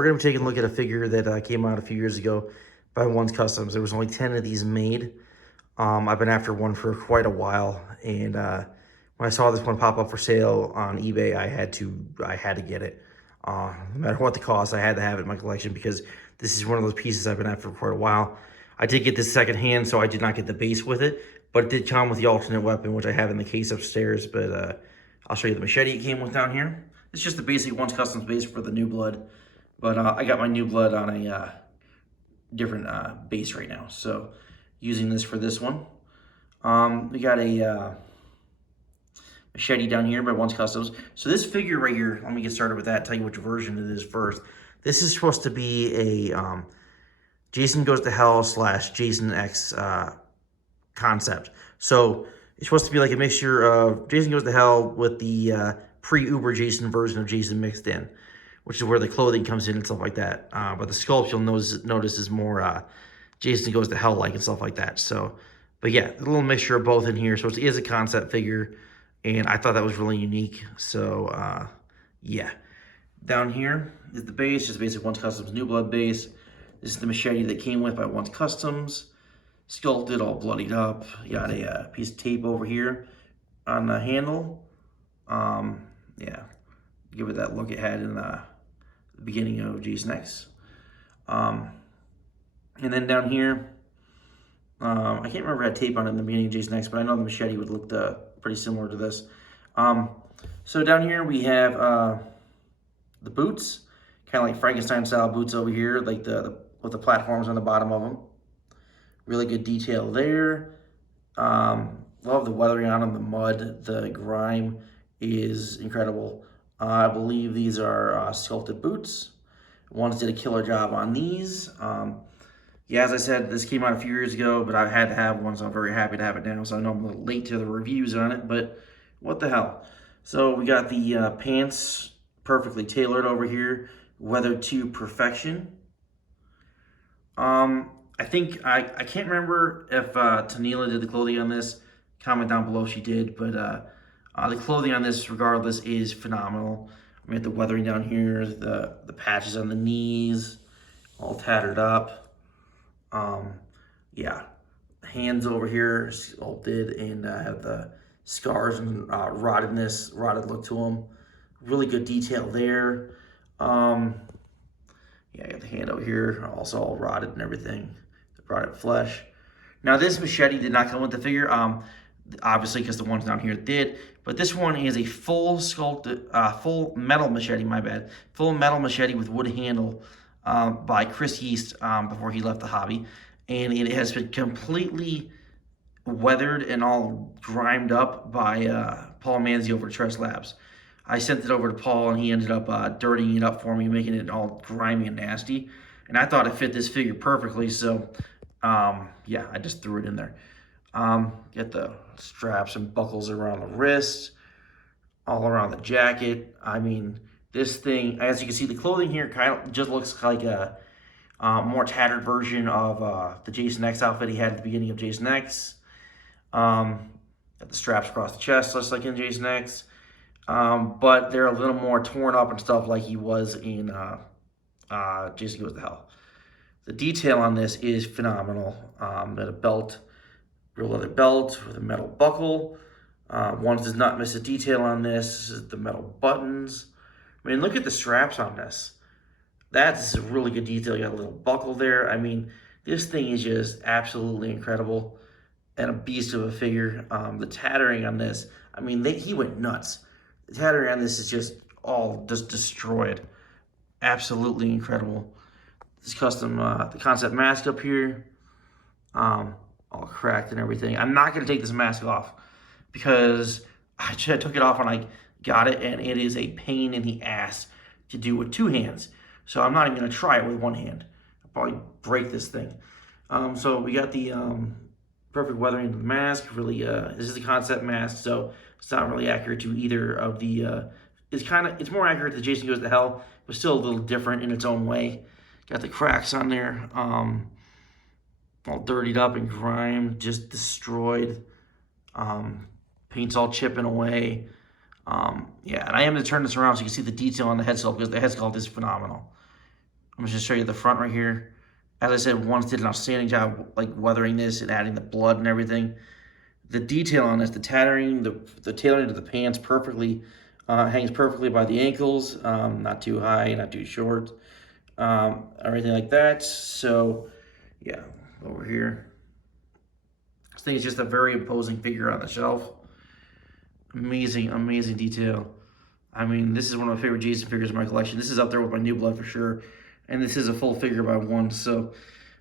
We're going to be taking a look at a figure that came out a few years ago by One's Customs. There was only 10 of these made. I've been after one for quite a while, and when I saw this one pop up for sale on eBay, I had to get it. No matter what the cost, I had to have it in my collection because this is one of those pieces I've been after for quite a while. I did get this secondhand, so I did not get the base with it, but it did come with the alternate weapon, which I have in the case upstairs. But I'll show you the machete it came with down here. It's just the basic One's Customs base for the New Blood. But I got my New Blood on a different base right now. So using this for this one. We got a machete down here by One's Customs. So this figure right here, let me get started with that, tell you which version it is first. This is supposed to be a Jason Goes to Hell / Jason X concept. So it's supposed to be like a mixture of Jason Goes to Hell with the pre-Uber Jason version of Jason mixed in, which is where the clothing comes in and stuff like that. But the sculpt you'll notice is more Jason Goes to Hell like and stuff like that. So, but yeah, a little mixture of both in here. So it is a concept figure, and I thought that was really unique. So yeah, down here is the base, just basic One's Customs New Blood base. This is the machete that came with by One's Customs, sculpted, all bloodied up. You got a piece of tape over here on the handle. Yeah, give it that look it had in the beginning of Jason X. And then down here, I can't remember if it had tape on it in the beginning of Jason X, but I know the machete would look pretty similar to this. So down here we have the boots, kind of like Frankenstein style boots over here, like with the platforms on the bottom of them. Really good detail there. Love the weathering on them, the mud, the grime is incredible. I believe these are sculpted boots. One's did a killer job on these. Yeah, as I said, this came out a few years ago, but I had to have one, so I'm very happy to have it now. So I know I'm a little late to the reviews on it, but what the hell. So we got the pants perfectly tailored over here, weathered to perfection. I think, I can't remember if Tanila did the clothing on this. Comment down below if she did, but the clothing on this, regardless, is phenomenal. I mean, the weathering down here, the patches on the knees, all tattered up. Yeah, hands over here sculpted and have the scars and rotted look to them. Really good detail there. Yeah, I got the hand over here, also all rotted and everything. The rotted flesh. Now, this machete did not come with the figure, obviously, because the ones down here did. But this one is a full metal machete, my bad. Full metal machete with wood handle by Chris Yeast before he left the hobby. And it has been completely weathered and all grimed up by Paul Manzi over at Tress Labs. I sent it over to Paul, and he ended up dirtying it up for me, making it all grimy and nasty. And I thought it fit this figure perfectly, so yeah, I just threw it in there. Get the straps and buckles around the wrist, all around the jacket. I mean, this thing, as you can see, the clothing here kind of just looks like a more tattered version of the Jason X outfit he had at the beginning of Jason X. Got the straps across the chest, just like in Jason X. But they're a little more torn up and stuff like he was in Jason Goes to Hell. The detail on this is phenomenal. Got a belt, real leather belt with a metal buckle. One does not miss a detail on this. This is the metal buttons. I mean, look at the straps on this. That's a really good detail. You got a little buckle there. I mean, this thing is just absolutely incredible and a beast of a figure. The tattering on this, I mean, he went nuts. The tattering on this is just all just destroyed. Absolutely incredible. This custom, the concept mask up here, all cracked and everything. I'm not going to take this mask off because I took it off when I got it, and it is a pain in the ass to do with two hands. So I'm not even going to try it with one hand. I'll probably break this thing. So we got the perfect weathering of the mask. Really, this is a concept mask, so it's not really accurate to either of the. It's more accurate to Jason Goes to Hell, but still a little different in its own way. Got the cracks on there, all dirtied up and grimed, just destroyed. Paint's all chipping away. Yeah, and I am going to turn this around so you can see the detail on the head sculpt, because the head sculpt is phenomenal. I'm just gonna show you the front right here. As I said, Ones did an outstanding job like weathering this and adding the blood and everything. The detail on this, the tattering, the tailoring to the pants perfectly, hangs perfectly by the ankles, not too high, not too short, everything like that. So yeah, over here. This thing is just a very imposing figure on the shelf. Amazing, amazing detail. I mean, this is one of my favorite Jason figures in my collection. This is up there with my New Blood for sure. And this is a full figure by One. So,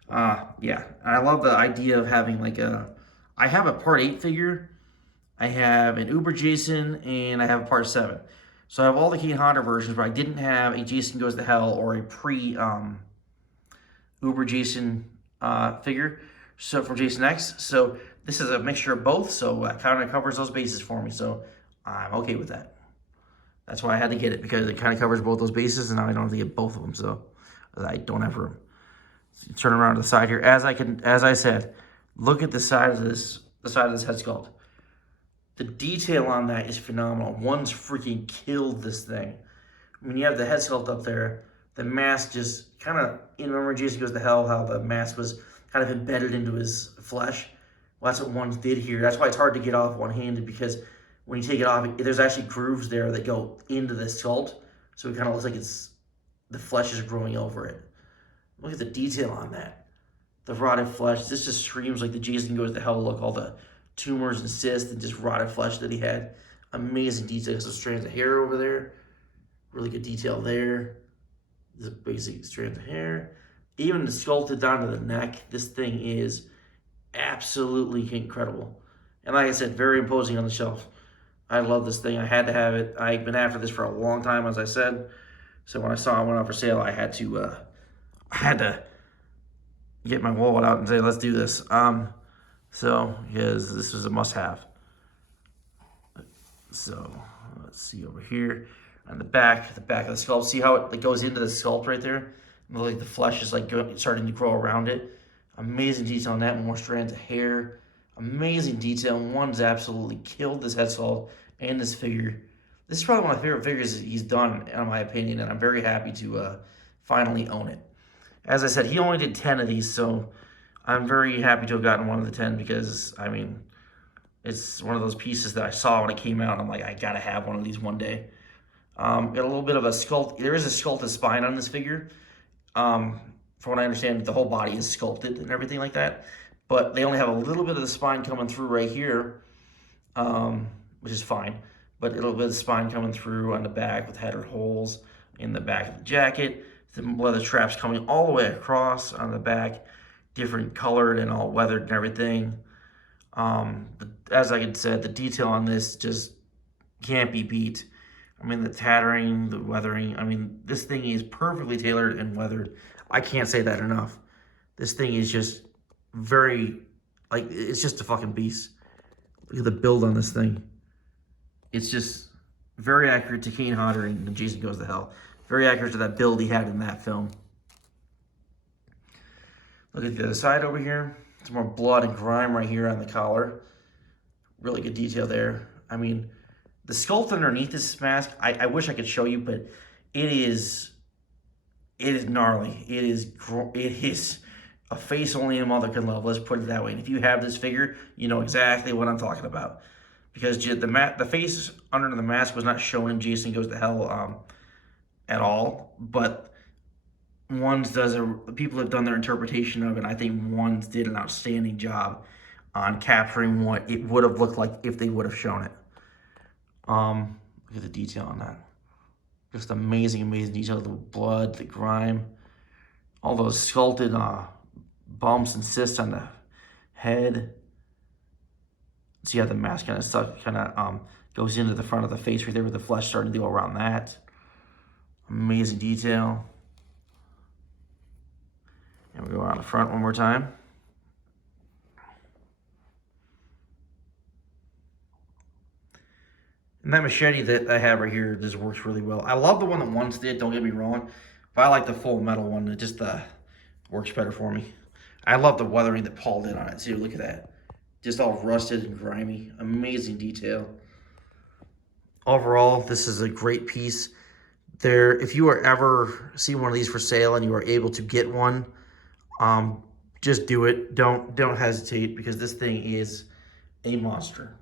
yeah. I love the idea of having like I have a Part 8 figure. I have an Uber Jason, and I have a Part 7. So I have all the Kane Hodder versions, but I didn't have a Jason Goes to Hell or a Uber Jason figure. So for Jason X. So this is a mixture of both. So it kind of covers those bases for me. So I'm okay with that. That's why I had to get it, because it kind of covers both those bases, and now I don't have to get both of them, so I don't have room. So turn around to the side here. As I said, look at the side of this head sculpt. The detail on that is phenomenal. One's freaking killed this thing. I mean, you have the head sculpt up there. The mask just kind of, remember Jason Goes to Hell, how the mask was kind of embedded into his flesh? Well, that's what One did here. That's why it's hard to get off one-handed, because when you take it off, there's actually grooves there that go into the sculpt. So it kind of looks like the flesh is growing over it. Look at the detail on that. The rotted flesh. This just screams like the Jason Goes to Hell look. All the tumors and cysts and just rotted flesh that he had. Amazing detail. Some strands of hair over there. Really good detail there. This is basic strands of hair. Even the sculpted down to the neck. This thing is absolutely incredible. And like I said, very imposing on the shelf. I love this thing. I had to have it. I've been after this for a long time, as I said. So when I saw it went out for sale, I had to get my wallet out and say, let's do this. So because this was a must-have. So let's see over here on the back of the sculpt. See how it goes into the sculpt right there? Like the flesh is like starting to grow around it. Amazing detail on that. More strands of hair. Amazing detail. One's absolutely killed this head sculpt and this figure. This is probably one of my favorite figures he's done, in my opinion, and I'm very happy to finally own it. As I said, he only did 10 of these, so I'm very happy to have gotten one of the 10, because, I mean, it's one of those pieces that I saw when it came out, and I'm like, I gotta have one of these one day. Got a little bit of a sculpt. There is a sculpted spine on this figure. From what I understand, the whole body is sculpted and everything like that. But they only have a little bit of the spine coming through right here, which is fine. But a little bit of the spine coming through on the back with header holes in the back of the jacket. The leather straps coming all the way across on the back, different colored and all weathered and everything. But as I had said, the detail on this just can't be beat. I mean, the tattering, the weathering. I mean, this thing is perfectly tailored and weathered. I can't say that enough. This thing is just very, like, it's just a fucking beast. Look at the build on this thing. It's just very accurate to Kane Hodder and Jason Goes to Hell. Very accurate to that build he had in that film. Look at the other side over here. Some more blood and grime right here on the collar. Really good detail there. I mean, the sculpt underneath this mask, I wish I could show you, but it is gnarly. It is a face only a mother can love. Let's put it that way. And if you have this figure, you know exactly what I'm talking about. Because the face under the mask was not shown in Jason Goes to Hell at all. But people have done their interpretation of it. And I think Ones did an outstanding job on capturing what it would have looked like if they would have shown it. Look at the detail on that. Just amazing, amazing detail. The blood, the grime, all those sculpted bumps and cysts on the head. See how the mask kind of goes into the front of the face right there with the flesh starting to go around that. Amazing detail. And we go around the front one more time. And that machete that I have right here just works really well. I love the one that Ones did, don't get me wrong. But I like the full metal one. It just works better for me. I love the weathering that Paul did on it. See, look at that. Just all rusted and grimy. Amazing detail. Overall, this is a great piece. if you are ever see one of these for sale and you are able to get one, just do it. Don't hesitate, because this thing is a monster.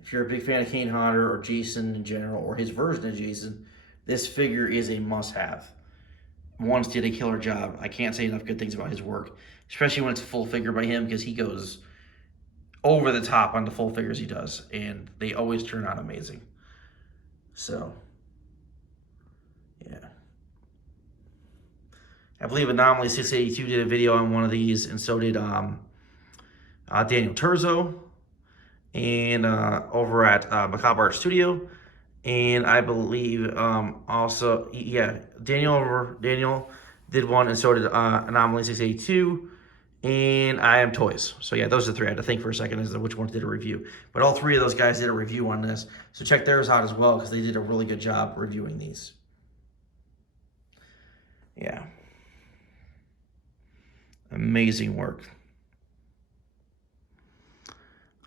If you're a big fan of Kane Hodder or Jason in general, or his version of Jason, this figure is a must-have. Once did a killer job. I can't say enough good things about his work, especially when it's a full figure by him, because he goes over the top on the full figures he does, and they always turn out amazing. So, yeah. I believe Anomaly 682 did a video on one of these, and so did Daniel Turzo, and over at Macabre Art Studio. And I believe also, yeah, Daniel did one, and so did Anomaly 682, and I Am Toys. So yeah, those are the three. I had to think for a second as to which ones did a review. But all three of those guys did a review on this. So check theirs out as well, because they did a really good job reviewing these. Yeah. Amazing work.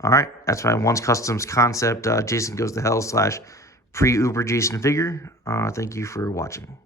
All right, that's my Once Customs concept. Jason Goes to Hell / pre-Uber Jason figure. Thank you for watching.